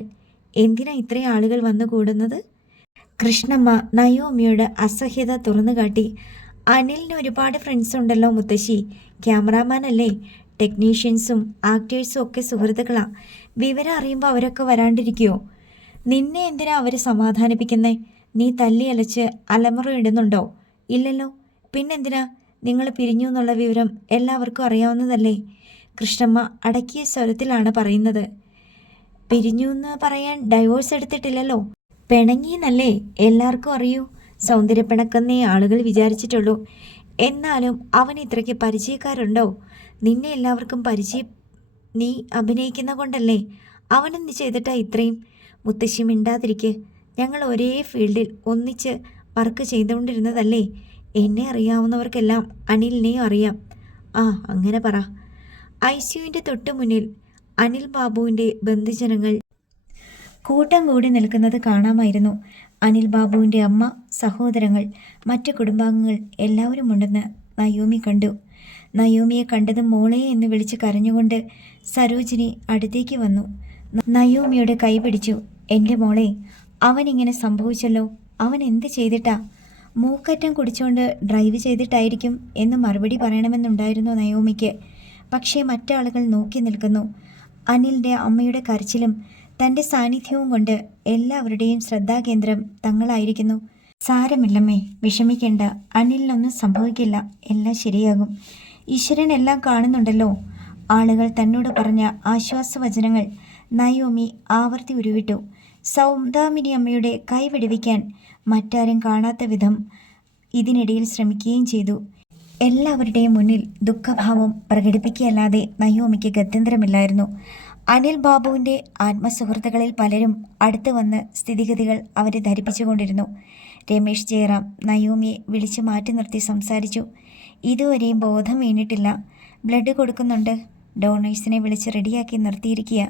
എന്തിനാ ഇത്രയും ആളുകൾ വന്നുകൂടുന്നത്? കൃഷ്ണമ്മ നയോമിയോട് അസഹ്യത തുറന്നു കാട്ടി അനിലിന് ഒരുപാട് ഫ്രണ്ട്സ് ഉണ്ടല്ലോ മുത്തശ്ശി. ക്യാമറാമാൻ അല്ലേ? ടെക്നീഷ്യൻസും ആക്ടേഴ്സും ഒക്കെ സുഹൃത്തുക്കളാണ് വിവരം അറിയുമ്പോൾ അവരൊക്കെ വരാണ്ടിരിക്കുമോ നിന്നെ എന്തിനാ അവർ സമാധാനിപ്പിക്കുന്നേ? നീ തല്ലി അലച്ച് അലമുറ ഇടുന്നുണ്ടോ? ഇല്ലല്ലോ. പിന്നെന്തിനാ? നിങ്ങൾ പിരിഞ്ഞു എന്നുള്ള വിവരം എല്ലാവർക്കും അറിയാവുന്നതല്ലേ? കൃഷ്ണമ്മ അടക്കിയ സ്വരത്തിലാണ് പറയുന്നത്. പിരിഞ്ഞു എന്ന് പറയാൻ ഡൈവോഴ്സ് എടുത്തിട്ടില്ലല്ലോ. പിണങ്ങിയെന്നല്ലേ എല്ലാവർക്കും അറിയൂ. സൗന്ദര്യപ്പിണക്കെന്നേ ആളുകൾ വിചാരിച്ചിട്ടുള്ളൂ. എന്നാലും അവൻ ഇത്രയ്ക്ക് പരിചയക്കാരുണ്ടോ? നിന്നെ എല്ലാവർക്കും പരിചയം നീ അഭിനയിക്കുന്ന കൊണ്ടല്ലേ അവനെന്ത് ചെയ്തിട്ടാ ഇത്രയും? മുത്തശ്ശി മിണ്ടാതിരിക്കെ. ഞങ്ങൾ ഒരേ ഫീൽഡിൽ ഒന്നിച്ച് വർക്ക് ചെയ്തുകൊണ്ടിരുന്നതല്ലേ? എന്നെ അറിയാവുന്നവർക്കെല്ലാം അനിലിനെയും അറിയാം. ആ അങ്ങനെ പറ. ഐ സിയുവിന്റെ തൊട്ടു മുന്നിൽ അനിൽ ബാബുവിന്റെ ബന്ധുജനങ്ങൾ കൂട്ടം കൂടി നിൽക്കുന്നത് കാണാമായിരുന്നു. അനിൽ ബാബുവിന്റെ അമ്മ സഹോദരങ്ങൾ മറ്റു കുടുംബാംഗങ്ങൾ എല്ലാവരും ഉണ്ടെന്ന് നയോമി കണ്ടു. നയോമിയെ കണ്ടത് മോളെ എന്ന് വിളിച്ച് കരഞ്ഞുകൊണ്ട് സരോജിനി അടുത്തേക്ക് വന്നു. നയോമിയുടെ കൈ പിടിച്ചു. എന്റെ മോളെ ഇങ്ങനെ സംഭവിച്ചല്ലോ. അവൻ എന്ത് ചെയ്തിട്ടാ? മൂക്കറ്റം കുടിച്ചുകൊണ്ട് ഡ്രൈവ് ചെയ്തിട്ടായിരിക്കും എന്ന് മറുപടി പറയണമെന്നുണ്ടായിരുന്നു നയോമിക്ക്. പക്ഷേ മറ്റാളുകൾ നോക്കി നിൽക്കുന്നു. അനിലിന്റെ അമ്മയുടെ കരച്ചിലും തന്റെ സാന്നിധ്യവും കൊണ്ട് എല്ലാവരുടെയും ശ്രദ്ധാകേന്ദ്രം തങ്ങളായിരിക്കുന്നു. സാരമില്ലമ്മേ വിഷമിക്കേണ്ട. അനിലിനൊന്നും സംഭവിക്കില്ല. എല്ലാം ശരിയാകും. ഈശ്വരൻ എല്ലാം കാണുന്നുണ്ടല്ലോ. ആളുകൾ തന്നോട് പറഞ്ഞ ആശ്വാസവചനങ്ങൾ നയോമി ആവർത്തി ഉരുവിട്ടു. സൗദാമിനി അമ്മയുടെ കൈ വെടിവെക്കാൻ മറ്റാരും കാണാത്ത വിധം ഇതിനിടയിൽ ശ്രമിക്കുകയും ചെയ്തു. എല്ലാവരുടെയും മുന്നിൽ ദുഃഖഭാവം പ്രകടിപ്പിക്കുകയല്ലാതെ നയോമിക്ക് ഗത്യന്തരമില്ലായിരുന്നു. അനിൽ ബാബുവിന്റെ ആത്മസുഹൃത്തുക്കളിൽ പലരും അടുത്തു വന്ന് സ്ഥിതിഗതികൾ അവരെ ധരിപ്പിച്ചുകൊണ്ടിരുന്നു. രമേശ് ജയറാം നയോമിയെ വിളിച്ചു മാറ്റി നിർത്തി സംസാരിച്ചു. ഇതുവരെയും ബോധം വീണിട്ടില്ല. ബ്ലഡ് കൊടുക്കുന്നുണ്ട്. ഡോണേഴ്സിനെ വിളിച്ച് റെഡിയാക്കി നിർത്തിയിരിക്കുക.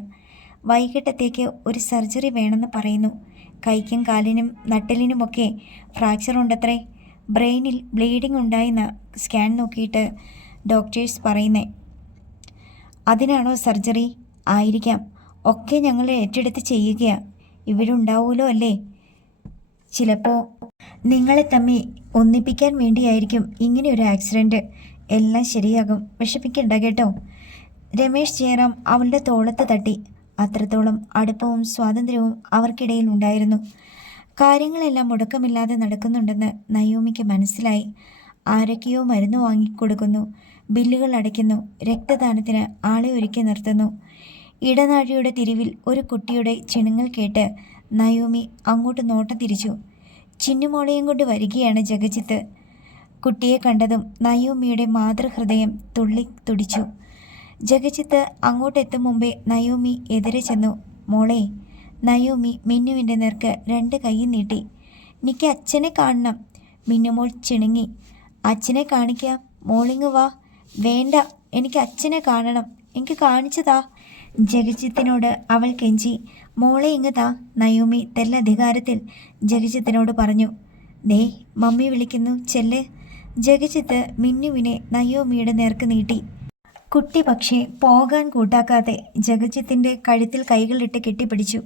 വൈകിട്ടത്തേക്ക് ഒരു സർജറി വേണമെന്ന് പറയുന്നു. കൈക്കും കാലിനും നട്ടലിനുമൊക്കെ ഫ്രാക്ചർ ഉണ്ടത്രേ. ബ്രെയിനിൽ ബ്ലീഡിംഗ് ഉണ്ടായെന്ന് സ്കാൻ നോക്കിയിട്ട് ഡോക്ടേഴ്സ് പറയുന്നേ. അതിനാണോ സർജറി? ആയിരിക്കാം. ഒക്കെ ഞങ്ങൾ ഏറ്റെടുത്ത് ചെയ്യുകയാണ് ഇവരുണ്ടാവുമല്ലോ അല്ലേ? ചിലപ്പോൾ നിങ്ങളെ തമ്മി ഒന്നിപ്പിക്കാൻ വേണ്ടിയായിരിക്കും ഇങ്ങനെ ഒരു ആക്സിഡന്റ് എല്ലാം ശരിയാകും. വിഷമിക്കണ്ട കേട്ടോ. രമേശ് ജയറാം അവളുടെ തോളത്ത് തട്ടി. അത്രത്തോളം അടുപ്പവും സ്വാതന്ത്ര്യവും അവർക്കിടയിൽ ഉണ്ടായിരുന്നു. കാര്യങ്ങളെല്ലാം മുടക്കമില്ലാതെ നടക്കുന്നുണ്ടെന്ന് നയോമിക്ക് മനസ്സിലായി. ആരൊക്കെയോ മരുന്ന് വാങ്ങിക്കൊടുക്കുന്നു. ബില്ലുകൾ അടയ്ക്കുന്നു. രക്തദാനത്തിന് ആളെ ഒരുക്കി നിർത്തുന്നു. ഇടനാഴിയുടെ തിരിവിൽ ഒരു കുട്ടിയുടെ ചിണുങ്ങൽ കേട്ട് നയോമി അങ്ങോട്ട് നോട്ടം തിരിച്ചു. ചിന്നുമോളെയും കൊണ്ട് വരികയാണ് ജഗജിത്ത്. കുട്ടിയെ കണ്ടതും നയോമിയുടെ മാതൃഹൃദയം തുള്ളി തുടിച്ചു. ജഗജിത്ത് അങ്ങോട്ടെത്തും മുമ്പേ നയോമി എതിരെ ചെന്നു. മോളെ നയോമി മിന്നുവിന്റെ നേർക്ക് രണ്ട് കൈ നീട്ടി. എനിക്ക് അച്ഛനെ കാണണം. മിന്നുമോൾ ചിണുങ്ങി. അച്ഛനെ കാണിക്കാം. മോളിങ് വാ. വേണ്ട എനിക്ക് അച്ഛനെ കാണണം. എനിക്ക് കാണിച്ചതാ. ജഗജിത്തിനോട് അവൾ കെഞ്ചി. മോളെ ഇങ്ങതാ നയോമി തെല്ലധികാരത്തിൽ ജഗജിത്തിനോട് പറഞ്ഞു. ദേ മമ്മി വിളിക്കുന്നു. ചെല്ല്. ജഗജിത്ത് മിന്നുവിനെ നയോമിയുടെ നേർക്ക് നീട്ടി. കുട്ടി പക്ഷേ പോകാൻ കൂട്ടാക്കാതെ ജഗജിത്തിന്റെ കഴുത്തിൽ കൈകളിട്ട് കെട്ടിപ്പിടിച്ചു.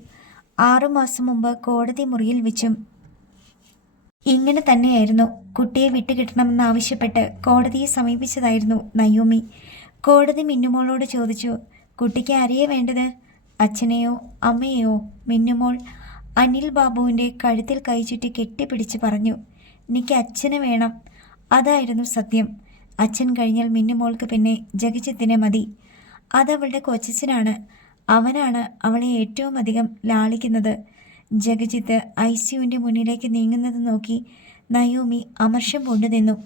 ആറുമാസം മുമ്പ് കോടതി മുറിയിൽ വെച്ചും ഇങ്ങനെ തന്നെയായിരുന്നു. കുട്ടിയെ വിട്ടുകിട്ടണമെന്നാവശ്യപ്പെട്ട് കോടതിയെ സമീപിച്ചതായിരുന്നു നയോമി. കോടതി മിന്നുമോളോട് ചോദിച്ചു കുട്ടിക്ക് ആരെയെ വേണ്ടത്? അച്ഛനെയോ അമ്മയെയോ? മിന്നുമോൾ അനിൽ ബാബുവിന്റെ കഴുത്തിൽ കൈ ചുറ്റി കെട്ടിപ്പിടിച്ച് പറഞ്ഞു എനിക്ക് അച്ഛനെ വേണം. അതായിരുന്നു സത്യം. അച്ഛൻ കഴിഞ്ഞാൽ മിന്നുമോൾക്ക് പിന്നെ ജഗജിത്തിനെ മതി. അതവളുടെ കൊച്ചച്ഛനാണ്. അവനാണ് അവളെ ഏറ്റവും അധികം ലാളിക്കുന്നത്. ജഗജിത്ത് ഐ സിയുവിന്റെ മുന്നിലേക്ക് നീങ്ങുന്നത് നോക്കി നയോമി അമർഷം കൊണ്ടു നിന്നു.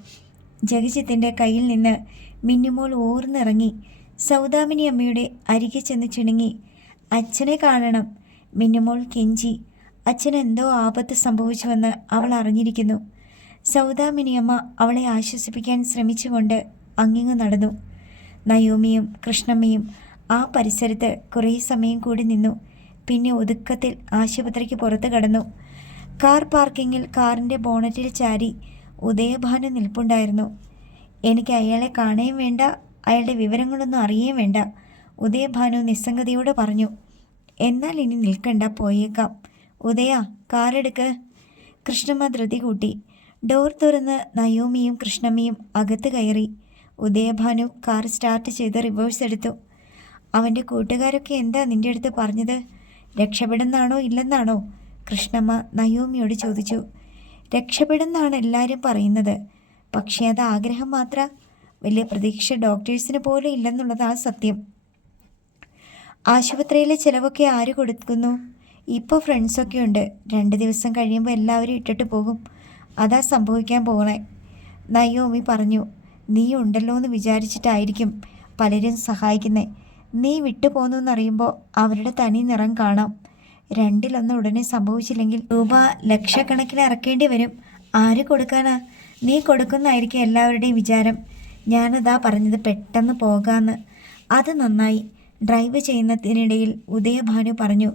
ജഗജിത്തിന്റെ കയ്യിൽ നിന്ന് മിന്നുമോൾ ഓർന്നിറങ്ങി സൗദാമിനി അമ്മയുടെ അരികെ ചെന്ന് ചിണുങ്ങി. അച്ഛനെ കാണണം മിന്നുമോൾ കെഞ്ചി. അച്ഛൻ എന്തോ ആപത്ത് സംഭവിച്ചുവെന്ന് അവൾ അറിഞ്ഞിരിക്കുന്നു. സൗദാമിനിയമ്മ അവളെ ആശ്വസിപ്പിക്കാൻ ശ്രമിച്ചുകൊണ്ട് അങ്ങിങ്ങ് നടന്നു. നയോമിയും കൃഷ്ണമ്മയും ആ പരിസരത്ത് കുറേ സമയം കൂടി നിന്നു. പിന്നെ ഒതുക്കത്തിൽ ആശുപത്രിക്ക് പുറത്ത് കടന്നു. കാർ പാർക്കിങ്ങിൽ കാറിന്റെ ബോണറ്റിൽ ചാരി ഉദയഭാനു നിൽപ്പുണ്ടായിരുന്നു. എനിക്ക് അയാളെ കാണുകയും വേണ്ട അയാളുടെ വിവരങ്ങളൊന്നും അറിയുകയും വേണ്ട ഉദയഭാനു നിസ്സംഗതയോടെ പറഞ്ഞു. എന്നാൽ ഇനി നിൽക്കണ്ട പോയേക്കാം. ഉദയ കാറെടുക്ക് കൃഷ്ണമ്മ ധൃതി കൂട്ടി. ഡോർ തുറന്ന് നയോമിയും കൃഷ്ണമ്മയും അകത്ത് കയറി. ഉദയഭാനു കാർ സ്റ്റാർട്ട് ചെയ്ത് റിവേഴ്സ് എടുത്തു. അവന്റെ കൂട്ടുകാരൊക്കെ എന്താ നിന്റെ അടുത്ത് പറഞ്ഞത്? രക്ഷപ്പെടുന്നാണോ ഇല്ലെന്നാണോ കൃഷ്ണമ്മ നയോമിയോട് ചോദിച്ചു. രക്ഷപ്പെടുന്നാണ് എല്ലാവരും പറയുന്നത്. പക്ഷേ അത് ആഗ്രഹം മാത്ര. വലിയ പ്രതീക്ഷ ഡോക്ടേഴ്സിന് പോലും ഇല്ലെന്നുള്ളതാണ് സത്യം. ആശുപത്രിയിലെ ചിലവൊക്കെ ആര് കൊടുക്കുന്നു? ഇപ്പോൾ ഫ്രണ്ട്സൊക്കെ ഉണ്ട്. രണ്ട് ദിവസം കഴിയുമ്പോൾ എല്ലാവരും ഇട്ടിട്ട് പോകും. അതാ സംഭവിക്കാൻ പോകണേ നയോമി പറഞ്ഞു നീ ഉണ്ടല്ലോ എന്ന് വിചാരിച്ചിട്ടായിരിക്കും പലരും സഹായിക്കുന്നേ. നീ വിട്ടു പോന്നു എന്നറിയുമ്പോൾ അവരുടെ തനി നിറം കാണാം. രണ്ടിലൊന്ന് ഉടനെ സംഭവിച്ചില്ലെങ്കിൽ രൂപ ലക്ഷക്കണക്കിന് ഇറക്കേണ്ടി വരും. ആര് കൊടുക്കാനാ? നീ കൊടുക്കുന്നതായിരിക്കും എല്ലാവരുടെയും വിചാരം. ഞാനതാ പറഞ്ഞത് പെട്ടെന്ന് പോകാമെന്ന് അത് നന്നായി. ഡ്രൈവ് ചെയ്യുന്നതിനിടയിൽ ഉദയഭാനു പറഞ്ഞു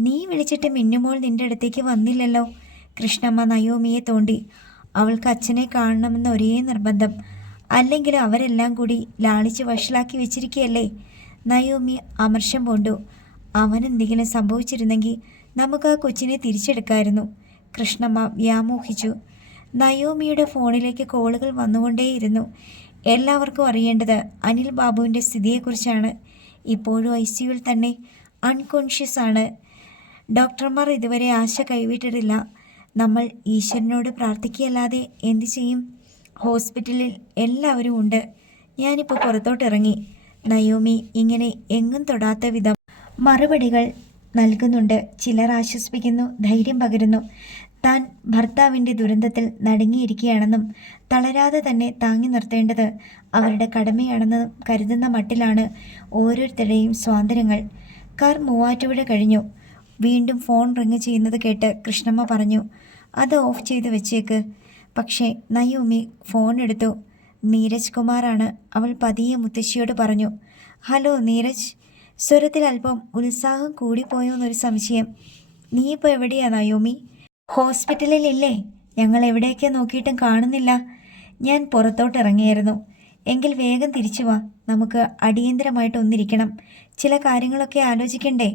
നീ വിളിച്ചിട്ട് മിന്നുമോൾ നിന്റെ അടുത്തേക്ക് വന്നില്ലല്ലോ. കൃഷ്ണമ്മ നയോമിയെ തോണ്ടി അവൾക്ക് അച്ഛനെ കാണണമെന്ന ഒരേ നിർബന്ധം. അല്ലെങ്കിൽ അവരെല്ലാം കൂടി ലാളിച്ച് വഷളാക്കി വെച്ചിരിക്കുകയല്ലേ? നയോമി അമർഷം പൂണ്ടു അവനെന്തെങ്കിലും സംഭവിച്ചിരുന്നെങ്കിൽ നമുക്ക് ആ കൊച്ചിനെ തിരിച്ചെടുക്കായിരുന്നു. കൃഷ്ണമ്മ വ്യാമോഹിച്ചു. നയോമിയുടെ ഫോണിലേക്ക് കോളുകൾ വന്നുകൊണ്ടേയിരുന്നു. എല്ലാവർക്കും അറിയേണ്ടത് അനിൽ ബാബുവിന്റെ സ്ഥിതിയെക്കുറിച്ചാണ്. ഇപ്പോഴും ഐ സിയുവിൽ തന്നെ അൺകോൺഷ്യസ് ആണ്. ഡോക്ടർമാർ ഇതുവരെ ആശ കൈവിട്ടിട്ടില്ല. നമ്മൾ ഈശ്വരനോട് പ്രാർത്ഥിക്കുകയല്ലാതെ എന്തു ചെയ്യും? ഹോസ്പിറ്റലിൽ എല്ലാവരും ഉണ്ട്. ഞാനിപ്പോൾ പുറത്തോട്ടിറങ്ങി. നയോമി ഇങ്ങനെ എങ്ങും തൊടാത്ത വിധം മറുപടികൾ നൽകുന്നുണ്ട്. ചിലർ ആശ്വസിപ്പിക്കുന്നു ധൈര്യം പകരുന്നു. താൻ ഭർത്താവിന്റെ ദുരന്തത്തിൽ നടുങ്ങിയിരിക്കുകയാണെന്നും തളരാതെ തന്നെ താങ്ങി നിർത്തേണ്ടത് അവരുടെ കടമയാണെന്ന് കരുതുന്ന മട്ടിലാണ് ഓരോരുത്തരുടെയും സ്വാതന്ത്ര്യങ്ങൾ. കാർ മൂവാറ്റുപുഴ കഴിഞ്ഞു. വീണ്ടും ഫോൺ റിങ് ചെയ്യുന്നത് കേട്ട് കൃഷ്ണമ്മ പറഞ്ഞു അത് ഓഫ് ചെയ്ത് വെച്ചേക്ക്. പക്ഷേ നയോമി ഫോൺ എടുത്തു. നീരജ് കുമാറാണ് അവൾ പതിയെ മുത്തശ്ശിയോട് പറഞ്ഞു. ഹലോ നീരജ്. സ്വരത്തിൽ അല്പം ഉത്സാഹം കൂടിപ്പോയോ എന്നൊരു സംശയം. നീ ഇപ്പോൾ എവിടെയാ നയോമി? ഹോസ്പിറ്റലിലില്ലേ? ഞങ്ങൾ എവിടെയൊക്കെ നോക്കിയിട്ടും കാണുന്നില്ല. ഞാൻ പുറത്തോട്ട് ഇറങ്ങിയായിരുന്നു എങ്കിൽ വേഗം തിരിച്ചു വാ. നമുക്ക് അടിയന്തരമായിട്ട് ഒന്നിരിക്കണം. ചില കാര്യങ്ങളൊക്കെ ആലോചിക്കണ്ടേ?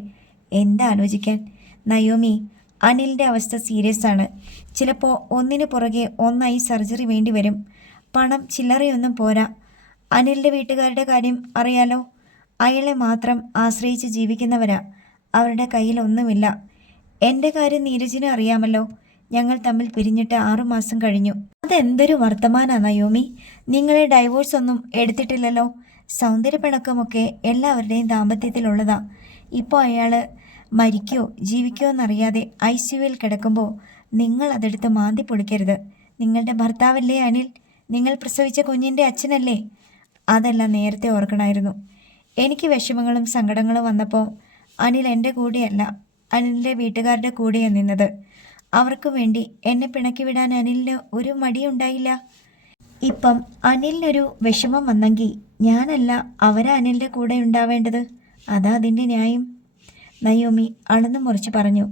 എന്താ ആലോചിക്കാൻ? നയോമി അനിലിന്റെ അവസ്ഥ സീരിയസ് ആണ്. ചിലപ്പോൾ ഒന്നിനു പുറകെ ഒന്നായി സർജറി വേണ്ടി വരും പണം ചില്ലറയൊന്നും പോരാ. അനിലിന്റെ വീട്ടുകാരുടെ കാര്യം അറിയാലോ. അയാളെ മാത്രം ആശ്രയിച്ച് ജീവിക്കുന്നവരാ. അവരുടെ കയ്യിൽ ഒന്നുമില്ല. എന്റെ കാര്യം നീരജിനെ അറിയാമല്ലോ. ഞങ്ങൾ തമ്മിൽ പിരിഞ്ഞിട്ട് ആറുമാസം കഴിഞ്ഞു. അതെന്തൊരു വർത്തമാനാ നയോമി. നിങ്ങളെ ഡൈവോഴ്സ് ഒന്നും എടുത്തിട്ടില്ലല്ലോ. സൗന്ദര്യപ്പിണക്കമൊക്കെ എല്ലാവരുടെയും ദാമ്പത്യത്തിലുള്ളതാ. ഇപ്പോൾ അയാൾ മരിക്കോ ജീവിക്കോ എന്നറിയാതെ ഐ സിയുവിൽ കിടക്കുമ്പോൾ നിങ്ങൾ അതെടുത്ത് മാന്തി പൊളിക്കരുത്. നിങ്ങളുടെ ഭർത്താവല്ലേ അനിൽ? നിങ്ങൾ പ്രസവിച്ച കുഞ്ഞിന്റെ അച്ഛനല്ലേ? അതെല്ലാം നേരത്തെ ഓർക്കണമായിരുന്നു എനിക്ക് വിഷമങ്ങളും സങ്കടങ്ങളും വന്നപ്പോൾ അനിൽ എന്റെ കൂടെയല്ല അനിലിന്റെ വീട്ടുകാരുടെ കൂടെയാണ് നിന്നത്. അവർക്ക് വേണ്ടി എന്നെ പിണക്കി വിടാൻ അനിലിന് ഒരു മടിയുണ്ടായില്ല. ഇപ്പം അനിലിനൊരു വിഷമം വന്നെങ്കിൽ ഞാനല്ല അവരാ അനിലിന്റെ കൂടെ ഉണ്ടാവേണ്ടത്. അതാ അതിന്റെ ന്യായം. നയോമി അളന്നു മുറിച്ച് പറഞ്ഞു.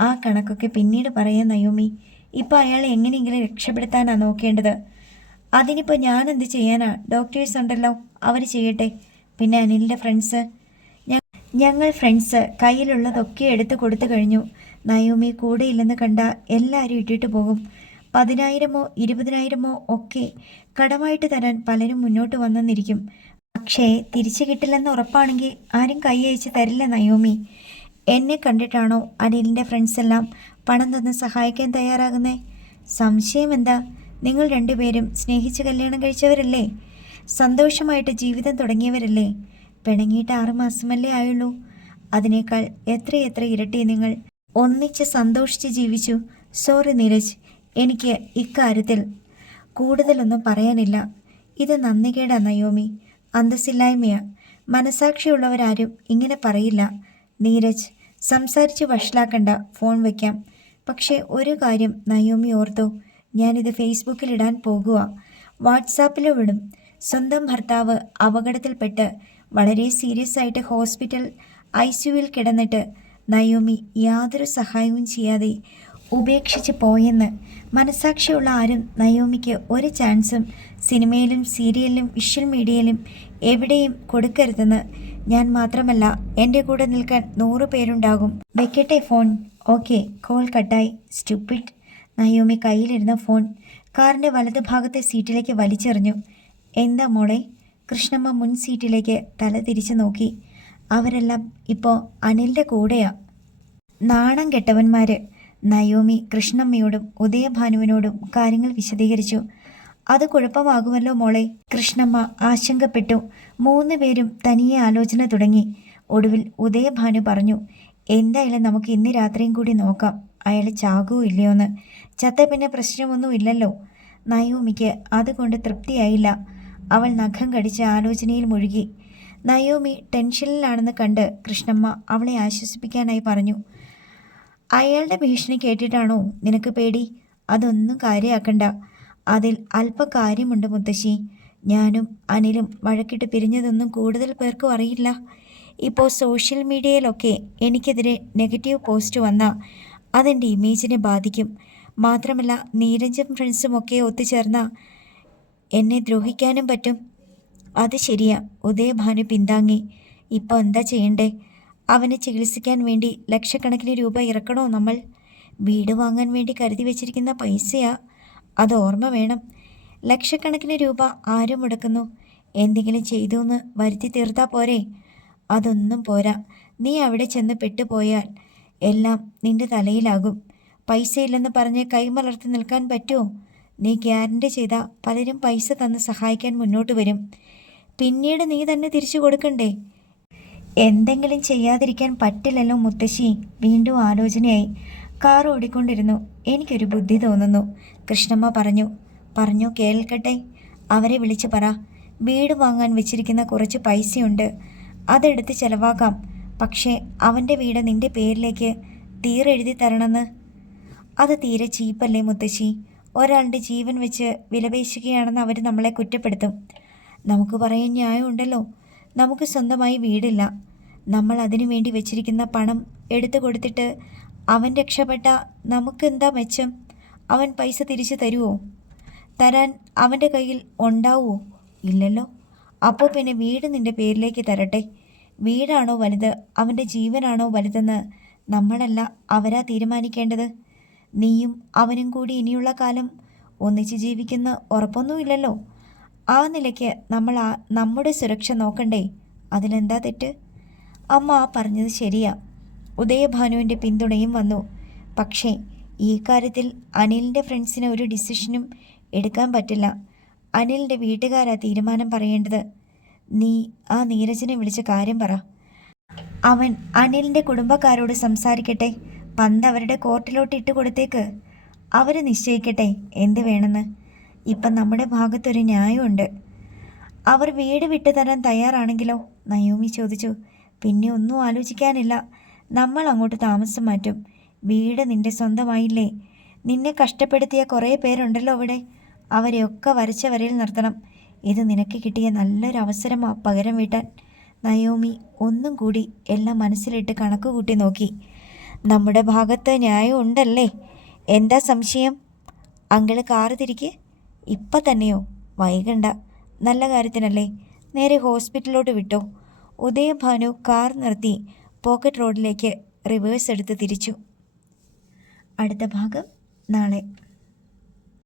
ആ കണക്കൊക്കെ പിന്നീട് പറയാം നയോമി. ഇപ്പോൾ അയാളെ എങ്ങനെയെങ്കിലും രക്ഷപ്പെടുത്താനാണ് നോക്കേണ്ടത്. അതിനിപ്പോൾ എന്ത് ചെയ്യാനാ? ഡോക്ടേഴ്സ് ഉണ്ടല്ലോ അവർ ചെയ്യട്ടെ. പിന്നെ അനിലിന്റെ ഫ്രണ്ട്സ് ഞങ്ങൾ ഫ്രണ്ട്സ് കയ്യിലുള്ളതൊക്കെ എടുത്തു കൊടുത്തു കഴിഞ്ഞു. നയോമി കൂടെയില്ലെന്ന് കണ്ട എല്ലാവരും ഇട്ടിട്ട് പോകും. പതിനായിരമോ ഇരുപതിനായിരമോ ഒക്കെ കടമായിട്ട് തരാൻ പലരും മുന്നോട്ട് വന്നെന്നിരിക്കും പക്ഷേ തിരിച്ചു കിട്ടില്ലെന്ന് ഉറപ്പാണെങ്കിൽ ആരും കൈ തരില്ല നയോമി. എന്നെ കണ്ടിട്ടാണോ അനിലിന്റെ ഫ്രണ്ട്സ് എല്ലാം പണം തന്ന് സഹായിക്കാൻ തയ്യാറാകുന്നേ? സംശയം എന്താ നിങ്ങൾ രണ്ടുപേരും സ്നേഹിച്ച് കല്യാണം കഴിച്ചവരല്ലേ? സന്തോഷമായിട്ട് ജീവിതം തുടങ്ങിയവരല്ലേ? പിണങ്ങിയിട്ട് ആറുമാസമല്ലേ ആയുള്ളൂ. അതിനേക്കാൾ എത്രയെത്ര ഇരട്ടി നിങ്ങൾ ഒന്നിച്ച് സന്തോഷിച്ച് ജീവിച്ചു. സോറി നീരജ് എനിക്ക് ഇക്കാര്യത്തിൽ കൂടുതലൊന്നും പറയാനില്ല. ഇത് നന്ദികേടാ നയോമി അന്തസ്സില്ലായ്മയാ. മനസാക്ഷിയുള്ളവരാരും ഇങ്ങനെ പറയില്ല. നീരജ് സംസാരിച്ച് വഷളാക്കണ്ട. ഫോൺ വയ്ക്കാം പക്ഷേ ഒരു കാര്യം നയോമി ഓർത്തു. ഞാനിത് ഫേസ്ബുക്കിൽ ഇടാൻ പോകുക വാട്സാപ്പിലും വിടും സ്വന്തം ഭർത്താവ് അപകടത്തിൽപ്പെട്ട് വളരെ സീരിയസ് ആയിട്ട് ഹോസ്പിറ്റൽ ഐ സിയുവിൽ കിടന്നിട്ട് നയോമി യാതൊരു സഹായവും ചെയ്യാതെ ഉപേക്ഷിച്ച് പോയെന്ന് മനസാക്ഷിയുള്ള ആരും നയോമിക്ക് ഒരു ചാൻസും സിനിമയിലും സീരിയലിലും വിഷ്വൽ മീഡിയയിലും എവിടെയും കൊടുക്കരുതെന്ന് ഞാൻ മാത്രമല്ല എന്റെ കൂടെ നിൽക്കാൻ നൂറ് പേരുണ്ടാകും. വെക്കട്ടെ ഫോൺ. ഓക്കെ കോൾ കട്ടായി. സ്റ്റുപ്പിഡ്. നയോമി കയ്യിലിരുന്ന ഫോൺ കാറിന്റെ വലതുഭാഗത്തെ സീറ്റിലേക്ക് വലിച്ചെറിഞ്ഞു. എന്താ മോളെ? കൃഷ്ണമ്മ മുൻ സീറ്റിലേക്ക് തല തിരിച്ചു നോക്കി. അവരെല്ലാം ഇപ്പോൾ അനിലിന്റെ കൂടെയാ. നാണം കെട്ടവന്മാർ നയോമി കൃഷ്ണമ്മയോടും ഉദയഭാനുവിനോടും കാര്യങ്ങൾ വിശദീകരിച്ചു. അത് കുഴപ്പമാകുമല്ലോ മോളെ കൃഷ്ണമ്മ ആശങ്കപ്പെട്ടു. മൂന്ന് പേരും തനിയെ ആലോചന തുടങ്ങി. ഒടുവിൽ ഉദയഭാനു പറഞ്ഞു എന്തായാലും നമുക്ക് ഇന്ന് രാത്രിയും കൂടി നോക്കാം. അയാൾ ചാകുമോ ഇല്ലയോന്ന്. ചത്ത പിന്നെ പ്രശ്നമൊന്നും ഇല്ലല്ലോ. നയോമിക്ക് അതുകൊണ്ട് തൃപ്തിയായില്ല. അവൾ നഖം കടിച്ച് ആലോചനയിൽ മുഴുകി. നയോമി ടെൻഷനിലാണെന്ന് കണ്ട് കൃഷ്ണമ്മ അവളെ ആശ്വസിപ്പിക്കാനായി പറഞ്ഞു. അയാളുടെ ഭീഷണി കേട്ടിട്ടാണോ നിനക്ക് പേടി? അതൊന്നും കാര്യമാക്കണ്ട അതിൽ അല്പ കാര്യമുണ്ട് മുത്തശ്ശി. ഞാനും അനിലും വഴക്കിട്ട് പിരിഞ്ഞതൊന്നും കൂടുതൽ പേർക്കും അറിയില്ല. ഇപ്പോൾ സോഷ്യൽ മീഡിയയിലൊക്കെ എനിക്കെതിരെ നെഗറ്റീവ് പോസ്റ്റ് വന്നാൽ അതെന്റെ ഇമേജിനെ ബാധിക്കും. മാത്രമല്ല നീരജും ഫ്രണ്ട്സും ഒക്കെ ഒത്തുചേർന്ന എന്നെ ദ്രോഹിക്കാനും പറ്റും. അത് ശരിയാ. ഉദയഭാനു പിന്താങ്ങി. ഇപ്പോൾ എന്താ ചെയ്യണ്ടേ? അവനെ ചികിത്സിക്കാൻ വേണ്ടി ലക്ഷക്കണക്കിന് രൂപ ഇറക്കണോ നമ്മൾ? വീട് വാങ്ങാൻ വേണ്ടി കരുതി വെച്ചിരിക്കുന്ന പൈസയാ? അത് ഓർമ്മ വേണം. ലക്ഷക്കണക്കിന് രൂപ ആരും മുടക്കുന്നു. എന്തെങ്കിലും ചെയ്തു എന്ന് വരുത്തി തീർത്താൽ പോരെ? അതൊന്നും പോരാ. നീ അവിടെ ചെന്ന് പെട്ടുപോയാൽ എല്ലാം നിന്റെ തലയിലാകും. പൈസയില്ലെന്ന് പറഞ്ഞ് കൈമലർത്തി നിൽക്കാൻ പറ്റുമോ നീ ഗ്യാരണ്ടി ചെയ്ത പലരും പൈസ തന്ന് സഹായിക്കാൻ മുന്നോട്ട് വരും. പിന്നീട് നീ തന്നെ തിരിച്ചു കൊടുക്കണ്ടേ? എന്തെങ്കിലും ചെയ്യാതിരിക്കാൻ പറ്റില്ലല്ലോ മുത്തശ്ശി. വീണ്ടും ആലോചനയായി. കാർ ഓടിക്കൊണ്ടിരുന്നു. എനിക്കൊരു ബുദ്ധി തോന്നുന്നു. കൃഷ്ണമ്മ പറഞ്ഞു പറഞ്ഞു കേൾക്കട്ടെ. അവരെ വിളിച്ചു പറ. വീട് വാങ്ങാൻ വെച്ചിരിക്കുന്ന കുറച്ച് പൈസയുണ്ട്. അതെടുത്ത് ചെലവാക്കാം. പക്ഷേ അവന്റെ വീട് നിന്റെ പേരിലേക്ക് തീരെഴുതി തരണമെന്ന്? അത് തീരെ ചീപ്പല്ലേ മുത്തശ്ശി. ഒരാളുടെ ജീവൻ വെച്ച് വിലപേശുകയാണെന്ന് അവർ നമ്മളെ കുറ്റപ്പെടുത്തും. നമുക്ക് പറയാൻ ന്യായമുണ്ടല്ലോ നമുക്ക് സ്വന്തമായി വീടില്ല. നമ്മൾ അതിനു വേണ്ടി വെച്ചിരിക്കുന്ന പണം എടുത്തു കൊടുത്തിട്ട് അവൻ രക്ഷപ്പെട്ട നമുക്കെന്താ മെച്ചം? അവൻ പൈസ തിരിച്ചു തരുമോ തരാൻ അവന്റെ കയ്യിൽ ഉണ്ടാവുമോ ഇല്ലല്ലോ. അപ്പോൾ പിന്നെ വീട് നിന്റെ പേരിലേക്ക് തരട്ടെ. വീടാണോ വലുത്? അവന്റെ ജീവനാണോ വലുതെന്ന് നമ്മളല്ല അവരാ തീരുമാനിക്കേണ്ടത്. നീയും അവനും കൂടി ഇനിയുള്ള കാലം ഒന്നിച്ച് ജീവിക്കുന്ന ഉറപ്പൊന്നുമില്ലല്ലോ. ആ നിലയ്ക്ക് നമ്മൾ ആ നമ്മുടെ സുരക്ഷ നോക്കണ്ടേ? അതിലെന്താ തെറ്റ്? അമ്മ ആ പറഞ്ഞത് ശരിയാ. ഉദയഭാനുവിന്റെ പിന്തുണയും വന്നു. പക്ഷേ ഈ കാര്യത്തിൽ അനിലിന്റെ ഫ്രണ്ട്സിന് ഒരു ഡിസിഷനും എടുക്കാൻ പറ്റില്ല. അനിലിന്റെ വീട്ടുകാരാ തീരുമാനം പറയേണ്ടത്. നീ ആ നീരജിനെ വിളിച്ച കാര്യം പറ. അവൻ അനിലിന്റെ കുടുംബക്കാരോട് സംസാരിക്കട്ടെ. പന്ത് അവരുടെ കോർട്ടിലോട്ട് ഇട്ട് കൊടുത്തേക്ക്. അവർ നിശ്ചയിക്കട്ടെ എന്ത് വേണമെന്ന് ഇപ്പം നമ്മുടെ ഭാഗത്തൊരു ന്യായമുണ്ട്. അവർ വീട് വിട്ടു തരാൻ തയ്യാറാണെങ്കിലോ? നയോമി ചോദിച്ചു. പിന്നെ ഒന്നും ആലോചിക്കാനില്ല. നമ്മൾ അങ്ങോട്ട് താമസം മാറ്റും. വീട് നിന്റെ സ്വന്തമായില്ലേ? നിന്നെ കഷ്ടപ്പെടുത്തിയ കുറേ പേരുണ്ടല്ലോ അവിടെ. അവരെയൊക്കെ വരച്ച വരയിൽ നിർത്തണം. ഇത് നിനക്ക് കിട്ടിയ നല്ലൊരു അവസരമാ പകരം വീട്ടാൻ. നയോമി ഒന്നും കൂടി എല്ലാം മനസ്സിലിട്ട് കണക്ക് കൂട്ടി നോക്കി. നമ്മുടെ ഭാഗത്ത് ന്യായം ഉണ്ടല്ലേ? എന്താ സംശയം? അങ്കിൾ കാറ് തിരിക്ക്. ഇപ്പം തന്നെയോ? വൈകണ്ട. നല്ല കാര്യത്തിനല്ലേ. നേരെ ഹോസ്പിറ്റലിലോട്ട് വിട്ടോ. ഉദയഭാനു കാർ നിർത്തി പോക്കറ്റ് റോഡിലേക്ക് റിവേഴ്സ് എടുത്ത് തിരിച്ചു. അടുത്ത ഭാഗം നാളെ.